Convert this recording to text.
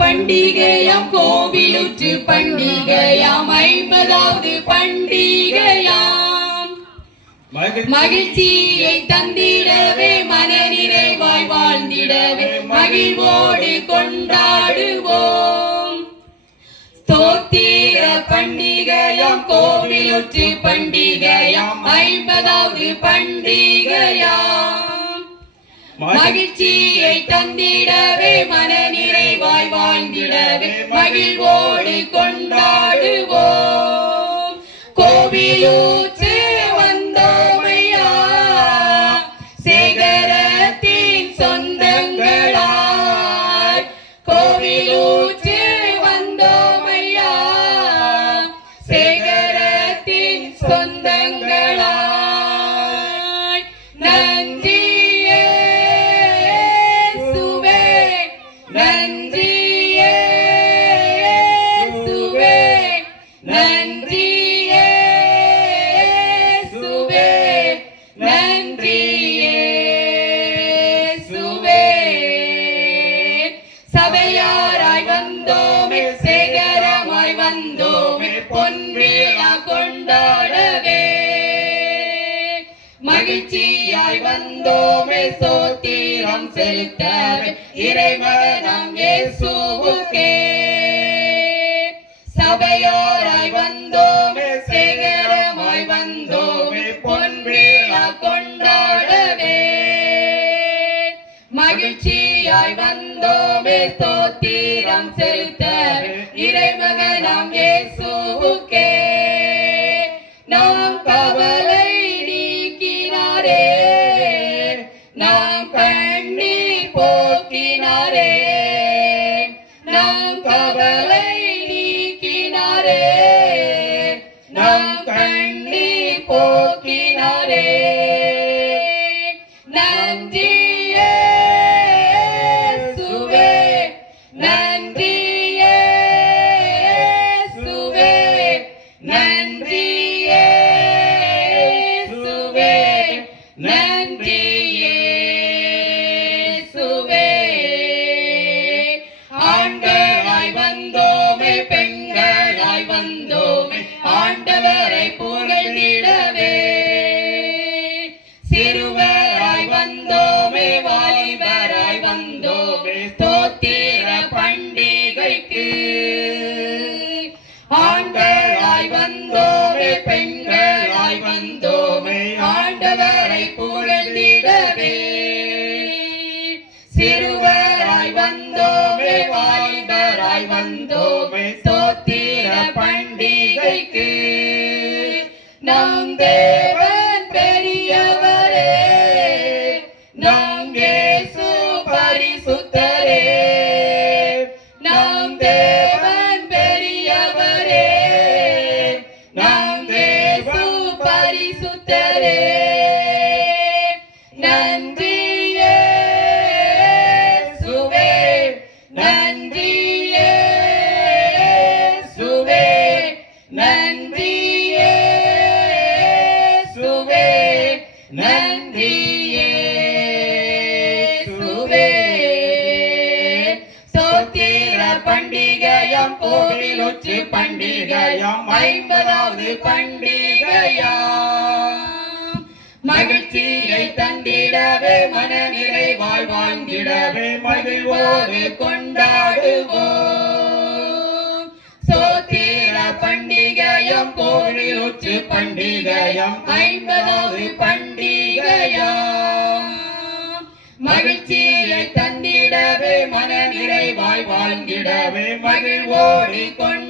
பண்டிகையாம் கோவிலுற்று பண்டிகையாம் 50வது பண்டிகையாம் மகிழ்ச்சியை தந்திடவே மனநிறைவாய் வாழ்ந்திடவே மகிழ்வோடு கொண்டாடுவோம். ஸ்தோத்திர பண்டிகையாம் கோவிலுற்று பண்டிகையாம் 50வது பண்டிகையாம் மகிழ்ச்சியை தந்திடவே மனநிறைவாய் வாழ்ந்திடவே மகிழ்வோடு கொண்டாடுவோம். கோவிலூற்று வந்தோமையா சேகரத்தின் சொந்தங்களாய் கோவிலூற்று வந்தோமையா சேகரத்தின் சொந்தங்களாய் நன்றி சபையாராய் வந்தோமே சேகரமாய் வந்தோமே பொன்விழா கொண்டாடவே மகிழ்ச்சியாய் வந்தோமே ஸ்தோத்திரம் செலுத்தவே இறைவனாம் இயேசுவுக்கே. சபையாராய் வந்தோமே சேகரமாய் வந்தோமே பொன்விழா கொண்டாடவே மகிழ்ச்சியாய் வந்தோமே ஸ்தோத்திரம் செலுத்தவே இறைமகனாம் இயேசுவுக்கே. நாம் கவலை நீக்கினாரே நாம் கண்ணீர் போக்கினாரே நாம் கவலை நீக்கினாரே நாம் கண்ணீர் போக்கினாரே. நன்றி ஆண்டவராய் வந்தோமே பெண்களாய் வந்தோமே ஆண்டவரை புகழ்ந்திடவே சிறுவராய் வந்தோமே வாலிபராய் வந்தோமே ஸ்தோத்திர பண்டிகைக்கு. ஆண்களாய் வந்தோமே பெண்களாய் வந்தோமே ஆண்டவரை புகழ்ந்திடவே சிறுவராய் வந்தோமே வாலிபராய் வந்தோமே ஸ்தோத்திர பண்டிகைக்கு. நம் தேவன் பெரியவரே நம் இயேசு பரிசுத்தரே நம் தேவன் பெரியவரே நம் இயேசு பரிசுத்தரே. நன்றி நன்றி இயேசுவே நன்றி இயேசுவே நன்றி இயேசுவே. ஸ்தோத்திர பண்டிகையாம் கோவிலுற்று பண்டிகையாம் 50வது பண்டிகையாம் மகிழ்ச்சியை தந்திடவே மனநிறைவாய் வாழ்ந்திடவே மகிழ்வோடு கொண்டாடுவோம். ஸ்தோத்திர பண்டிகையாம் கோவிலுற்று பண்டிகையாம் 50வது பண்டிகையாம் மகிழ்ச்சியை தந்திடவே மனநிறைவாய் வாழ்ந்திடவே மகிழ்வோடு கொண்டாடுவோம்.